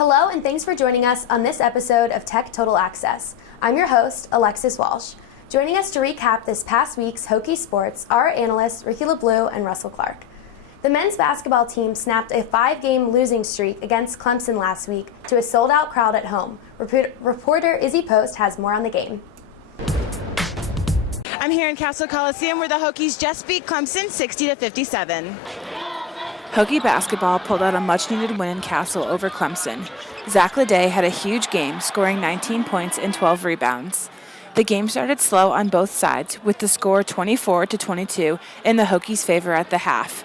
Hello, and thanks for joining us on this episode of Tech Total Access. I'm your host, Alexis Walsh. Joining us to recap this past week's Hokie sports are our analysts Ricky LeBlue and Russell Clark. The men's basketball team snapped a 5-game losing streak against Clemson last week to a sold-out crowd at home. Reporter Izzy Post has more on the game. I'm here in Castle Coliseum where the Hokies just beat Clemson 60-57. Hokie basketball pulled out a much-needed win in Castle over Clemson. Zach Leday had a huge game, scoring 19 points and 12 rebounds. The game started slow on both sides, with the score 24-22 in the Hokies' favor at the half.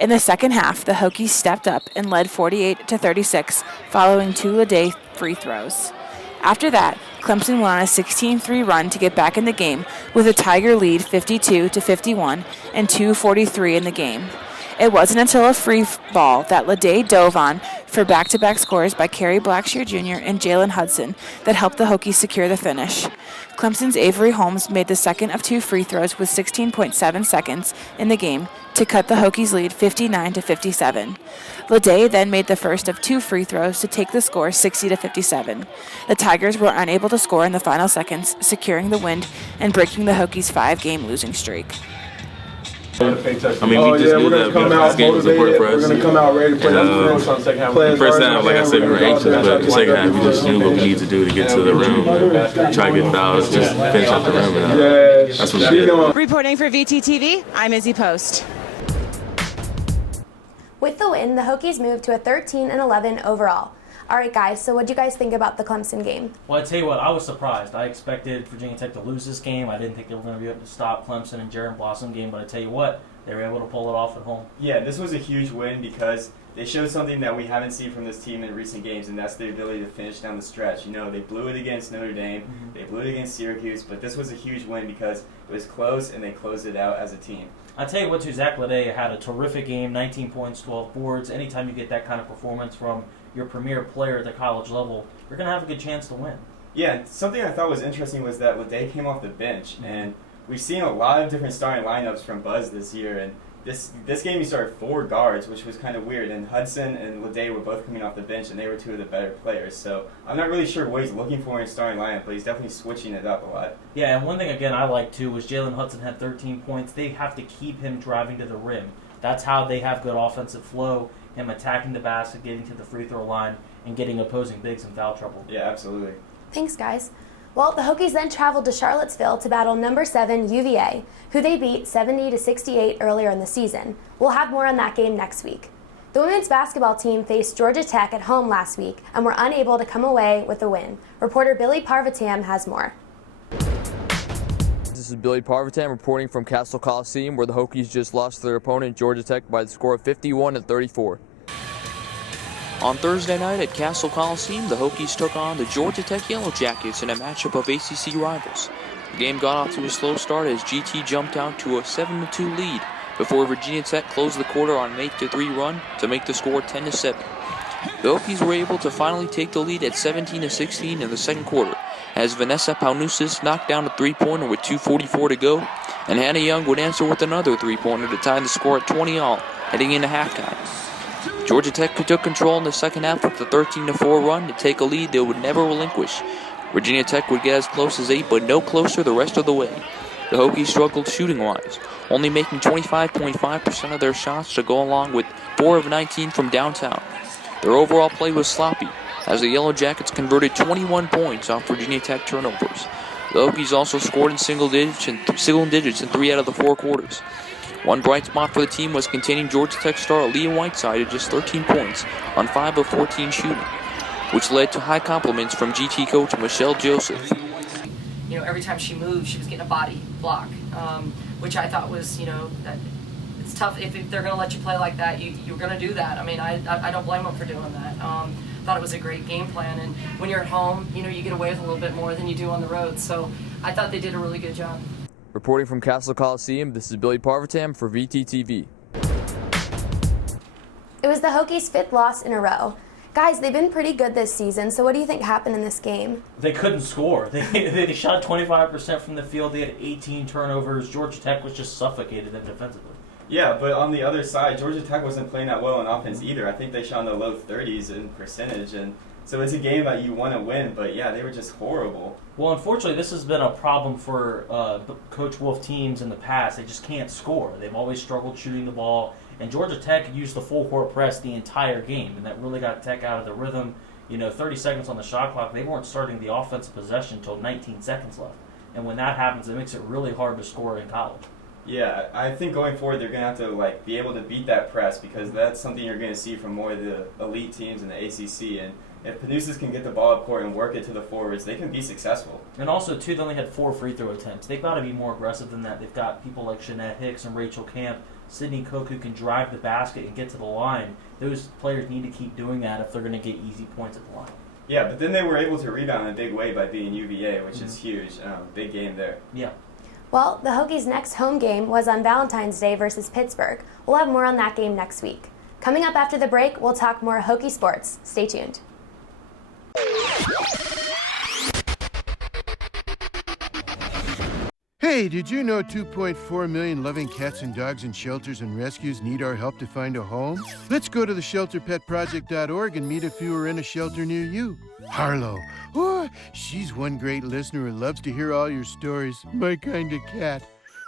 In the second half, the Hokies stepped up and led 48-36, following 2 Leday free throws. After that, Clemson went on a 16-3 run to get back in the game, with a Tiger lead 52-51 and 2:43 in the game. It wasn't until a free ball that Leday dove on for back-to-back scores by Kerry Blackshear Jr. and Jalen Hudson that helped the Hokies secure the finish. Clemson's Avery Holmes made the second of 2 free throws with 16.7 seconds in the game to cut the Hokies' lead 59-57. Leday then made the first of 2 free throws to take the score 60-57. The Tigers were unable to score in the final seconds, securing the win and breaking the Hokies' 5-game losing streak. I mean, we just knew that this game was important for us. We're going to come out ready to play the second half. The first half, like I said, we were anxious, but the second half, we just knew what we needed to do to get to the rim, try to get fouls, just finish off the rim. And that's what we did. Reporting for VTTV, I'm Izzy Post. With the win, the Hokies moved to a 13-11 overall. All right, guys, so what do you guys think about the Clemson game? Well, I tell you what, I was surprised. I expected Virginia Tech to lose this game. I didn't think they were going to be able to stop Clemson and Jaron Blossom game, but I tell you what, they were able to pull it off at home. Yeah, this was a huge win because they showed something that we haven't seen from this team in recent games, and that's the ability to finish down the stretch. You know, they blew it against Notre Dame, they blew it against Syracuse, but this was a huge win because it was close and they closed it out as a team. I tell you what, too, Zach Leday had a terrific game, 19 points, 12 boards. Anytime you get that kind of performance from your premier player at the college level, you're going to have a good chance to win. Yeah, something I thought was interesting was that Leday came off the bench, and we've seen a lot of different starting lineups from Buzz this year, and this game he started 4 guards, which was kind of weird, and Hudson and Leday were both coming off the bench, and they were 2 of the better players, so I'm not really sure what he's looking for in his starting lineup, but he's definitely switching it up a lot. Yeah, and one thing, again, I like, too, was Jalen Hudson had 13 points. They have to keep him driving to the rim. That's how they have good offensive flow, him attacking the basket, getting to the free throw line, and getting opposing bigs in foul trouble. Yeah, absolutely. Thanks, guys. Well, the Hokies then traveled to Charlottesville to battle number 7 UVA, who they beat 70-68 earlier in the season. We'll have more on that game next week. The women's basketball team faced Georgia Tech at home last week and were unable to come away with a win. Reporter Billy Parvatam has more. This is Billy Parvatam reporting from Castle Coliseum, where the Hokies just lost to their opponent Georgia Tech by the score of 51-34. On Thursday night at Castle Coliseum, the Hokies took on the Georgia Tech Yellow Jackets in a matchup of ACC rivals. The game got off to a slow start as GT jumped out to a 7-2 lead before Virginia Tech closed the quarter on an 8-3 run to make the score 10-7. The Hokies were able to finally take the lead at 17-16 in the second quarter as Vanessa Paunusis knocked down a 3-pointer with 2:44 to go, and Hannah Young would answer with another 3-pointer to tie the score at 20-all heading into halftime. Georgia Tech took control in the second half with a 13-4 run to take a lead they would never relinquish. Virginia Tech would get as close as 8, but no closer the rest of the way. The Hokies struggled shooting-wise, only making 25.5% of their shots to go along with 4 of 19 from downtown. Their overall play was sloppy, as the Yellow Jackets converted 21 points off Virginia Tech turnovers. The Hokies also scored in single digits in 3 out of the 4 quarters. One bright spot for the team was containing Georgia Tech star Leah Whiteside at just 13 points on 5 of 14 shooting, which led to high compliments from GT coach Michelle Joseph. You know, every time she moved, she was getting a body block, which I thought was, that it's tough. If they're going to let you play like that, you're going to do that. I mean, I don't blame them for doing that. Thought it was a great game plan, and when you're at home, you get away with a little bit more than you do on the road. So I thought they did a really good job. Reporting from Castle Coliseum, this is Billy Parvatam for VTTV. It was the Hokies' 5th loss in a row. Guys, they've been pretty good this season, so what do you think happened in this game? They couldn't score. They shot 25% from the field. They had 18 turnovers. Georgia Tech was just suffocated them defensively. Yeah, but on the other side, Georgia Tech wasn't playing that well on offense either. I think they shot in the low 30s in percentage, and So it's a game that you want to win, but yeah, they were just horrible. Well, unfortunately, this has been a problem for Coach Wolf teams in the past. They just can't score. They've always struggled shooting the ball, and Georgia Tech used the full court press the entire game, and that really got Tech out of the rhythm. 30 seconds on the shot clock, they weren't starting the offensive possession until 19 seconds left. And when that happens, it makes it really hard to score in college. Yeah, I think going forward they're going to have to be able to beat that press, because that's something you're going to see from more of the elite teams in the ACC. And if Panusis can get the ball up court and work it to the forwards, they can be successful. And also, too, they only had 4 free throw attempts. They've got to be more aggressive than that. They've got people like Jeanette Hicks and Rachel Camp, Sydney Cook, who can drive the basket and get to the line. Those players need to keep doing that if they're going to get easy points at the line. Yeah, but then they were able to rebound in a big way by beating UVA, which is huge. Big game there. Yeah. Well, the Hokies' next home game was on Valentine's Day versus Pittsburgh. We'll have more on that game next week. Coming up after the break, we'll talk more Hokie sports. Stay tuned. Hey, did you know 2.4 million loving cats and dogs in shelters and rescues need our help to find a home? Let's go to the shelterpetproject.org and meet a few who are in a shelter near you. Harlow. Oh, she's one great listener who loves to hear all your stories. My kind of cat.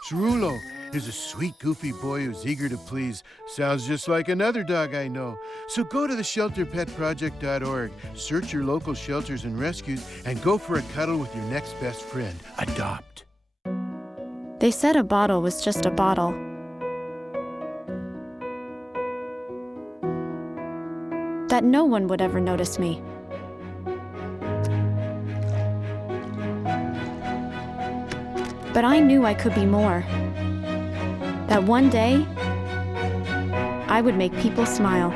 Cerulo is a sweet, goofy boy who's eager to please. Sounds just like another dog I know. So go to the shelterpetproject.org, search your local shelters and rescues, and go for a cuddle with your next best friend. Adopt. They said a bottle was just a bottle. That no one would ever notice me. But I knew I could be more. That one day, I would make people smile.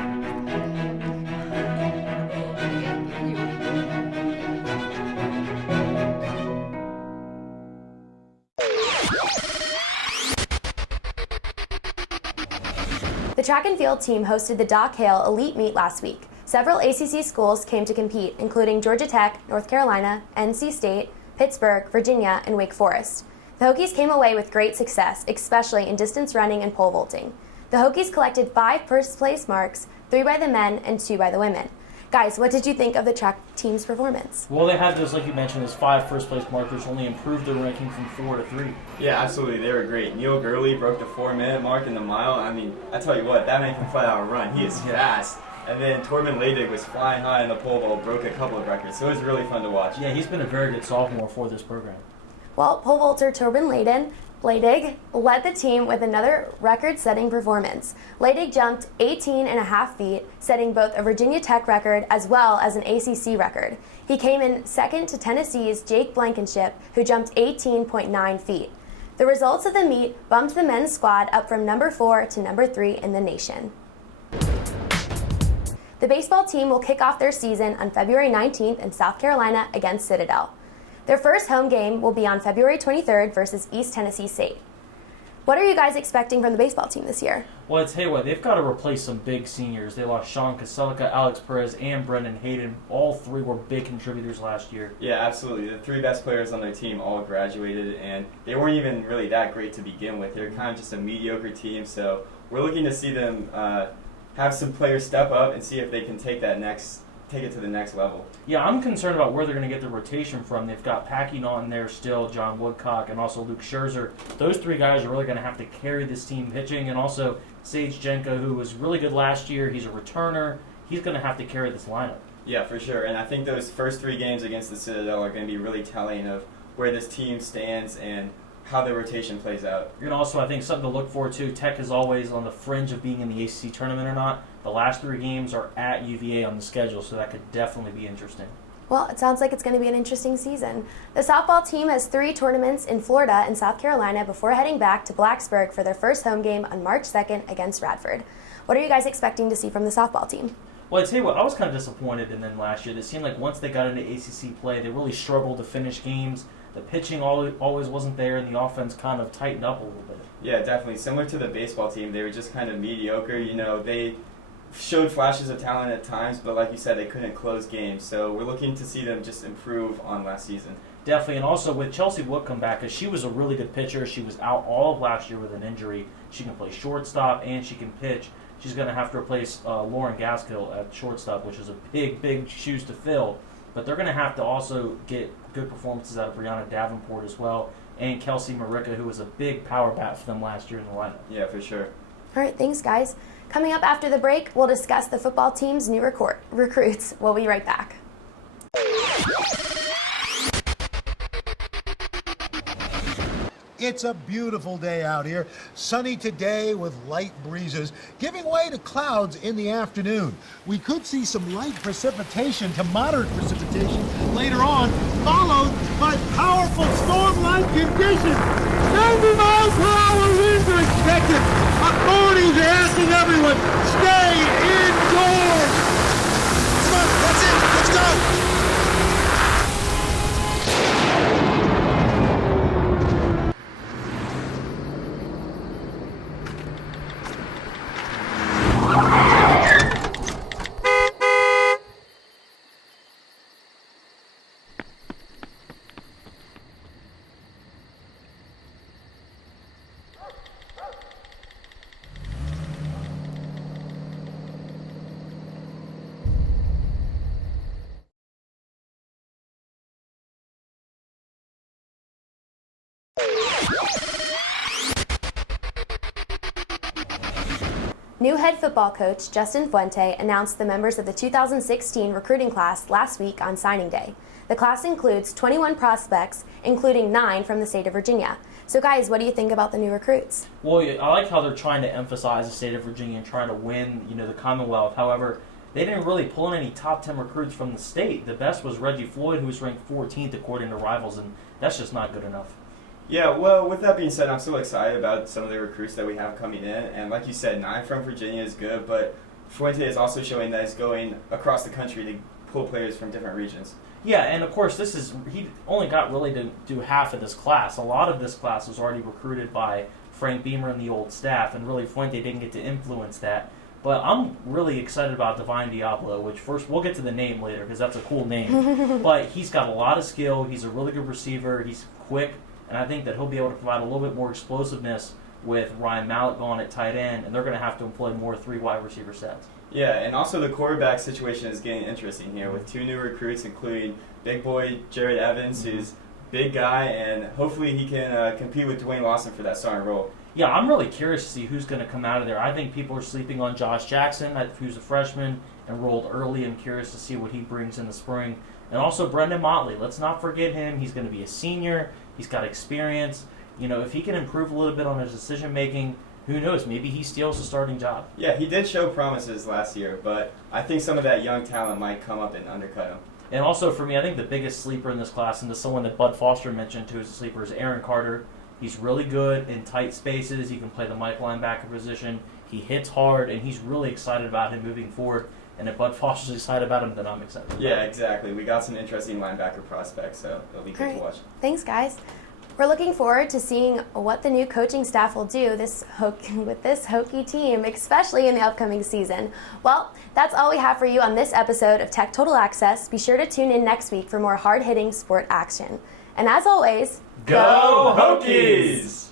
The track and field team hosted the Doc Hale Elite Meet last week. Several ACC schools came to compete, including Georgia Tech, North Carolina, NC State, Pittsburgh, Virginia, and Wake Forest. The Hokies came away with great success, especially in distance running and pole vaulting. The Hokies collected 5 first-place marks, 3 by the men and 2 by the women. Guys, what did you think of the track team's performance? Well, they had those, like you mentioned, those 5 first-place markers only improved their ranking from 4 to 3. Yeah, absolutely. They were great. Neil Gurley broke the 4-minute mark in the mile. I mean, I tell you what, that man can flat out run. He is fast. And then Torben Leidig was flying high in the pole vault, broke a couple of records. So it was really fun to watch. Yeah, he's been a very good sophomore for this program. Well, pole vaulter Torben Leidig led the team with another record-setting performance. Leidig jumped 18.5 feet, setting both a Virginia Tech record as well as an ACC record. He came in second to Tennessee's Jake Blankenship, who jumped 18.9 feet. The results of the meet bumped the men's squad up from number 4 to number 3 in the nation. The baseball team will kick off their season on February 19th in South Carolina against Citadel. Their first home game will be on February 23rd versus East Tennessee State. What are you guys expecting from the baseball team this year? Well, I tell you what, they've got to replace some big seniors. They lost Sean Kaselica, Alex Perez, and Brendan Hayden. All 3 were big contributors last year. Yeah, absolutely. The 3 best players on their team all graduated, and they weren't even really that great to begin with. They're kind of just a mediocre team, so we're looking to see them have some players step up and see if they can take it to the next level. Yeah, I'm concerned about where they're going to get the rotation from. They've got Packing on there still, John Woodcock, and also Luke Scherzer. Those 3 guys are really going to have to carry this team pitching, and also Sage Jenko, who was really good last year. He's a returner. He's going to have to carry this lineup. Yeah, for sure. And I think those first 3 games against the Citadel are going to be really telling of where this team stands and how the rotation plays out. And also, I think something to look forward to, Tech is always on the fringe of being in the ACC tournament or not. The last 3 games are at UVA on the schedule, so that could definitely be interesting. Well, it sounds like it's going to be an interesting season. The softball team has 3 tournaments in Florida and South Carolina before heading back to Blacksburg for their first home game on March 2nd against Radford. What are you guys expecting to see from the softball team? Well, I tell you what, I was kind of disappointed in them last year. It seemed like once they got into ACC play, they really struggled to finish games. The pitching always wasn't there, and the offense kind of tightened up a little bit. Yeah, definitely. Similar to the baseball team, they were just kind of mediocre. You know, they showed flashes of talent at times, but like you said, they couldn't close games. So we're looking to see them just improve on last season. Definitely, and also with Chelsea Wood come back, because she was a really good pitcher. She was out all of last year with an injury. She can play shortstop and she can pitch. She's going to have to replace Lauren Gaskill at shortstop, which is a big shoes to fill. But they're going to have to also get good performances out of Brianna Davenport as well, and Kelsey Maricka, who was a big power bat for them last year in the lineup. Yeah, for sure. All right, thanks, guys. Coming up after the break, we'll discuss the football team's new recruits. We'll be right back. It's a beautiful day out here. Sunny today with light breezes, giving way to clouds in the afternoon. We could see some light precipitation to moderate precipitation later on, followed by powerful storm-like conditions. 90 miles per hour winds are expected. Authorities are asking everyone, stay indoors. Come on, that's it. Let's go. New head football coach Justin Fuente announced the members of the 2016 recruiting class last week on signing day. The class includes 21 prospects, including 9 from the state of Virginia. So guys, what do you think about the new recruits? Well, I like how they're trying to emphasize the state of Virginia and trying to win, the Commonwealth. However, they didn't really pull in any top 10 recruits from the state. The best was Reggie Floyd, who was ranked 14th according to Rivals, and that's just not good enough. Yeah, well, with that being said, I'm still excited about some of the recruits that we have coming in. And like you said, 9 from Virginia is good, but Fuente is also showing that he's going across the country to pull players from different regions. Yeah, and of course, he only got really to do half of this class. A lot of this class was already recruited by Frank Beamer and the old staff, and really Fuente didn't get to influence that. But I'm really excited about Divine Diablo, which first, we'll get to the name later because that's a cool name. But he's got a lot of skill. He's a really good receiver. He's quick. And I think that he'll be able to provide a little bit more explosiveness with Ryan Mallett going at tight end, and they're going to have to employ more 3 wide receiver sets. Yeah, and also the quarterback situation is getting interesting here with 2 new recruits, including big boy Jared Evans, who's a big guy, and hopefully he can compete with Dwayne Lawson for that starting role. Yeah, I'm really curious to see who's going to come out of there. I think people are sleeping on Josh Jackson, who's a freshman, enrolled early. I'm curious to see what he brings in the spring. And also Brendan Motley. Let's not forget him. He's going to be a senior. He's got experience. If he can improve a little bit on his decision-making, who knows? Maybe he steals the starting job. Yeah, he did show promises last year, but I think some of that young talent might come up and undercut him. And also for me, I think the biggest sleeper in this class, and someone that Bud Foster mentioned too as a sleeper, is Aaron Carter. He's really good in tight spaces. He can play the Mike linebacker position. He hits hard, and he's really excited about him moving forward. And if Bud Foster's excited about him, then I'm excited about him. Yeah, exactly. We got some interesting linebacker prospects, so it'll be good to watch. Thanks, guys. We're looking forward to seeing what the new coaching staff will do with this Hokie team, especially in the upcoming season. Well, that's all we have for you on this episode of Tech Total Access. Be sure to tune in next week for more hard-hitting sport action. And as always, Go Hokies!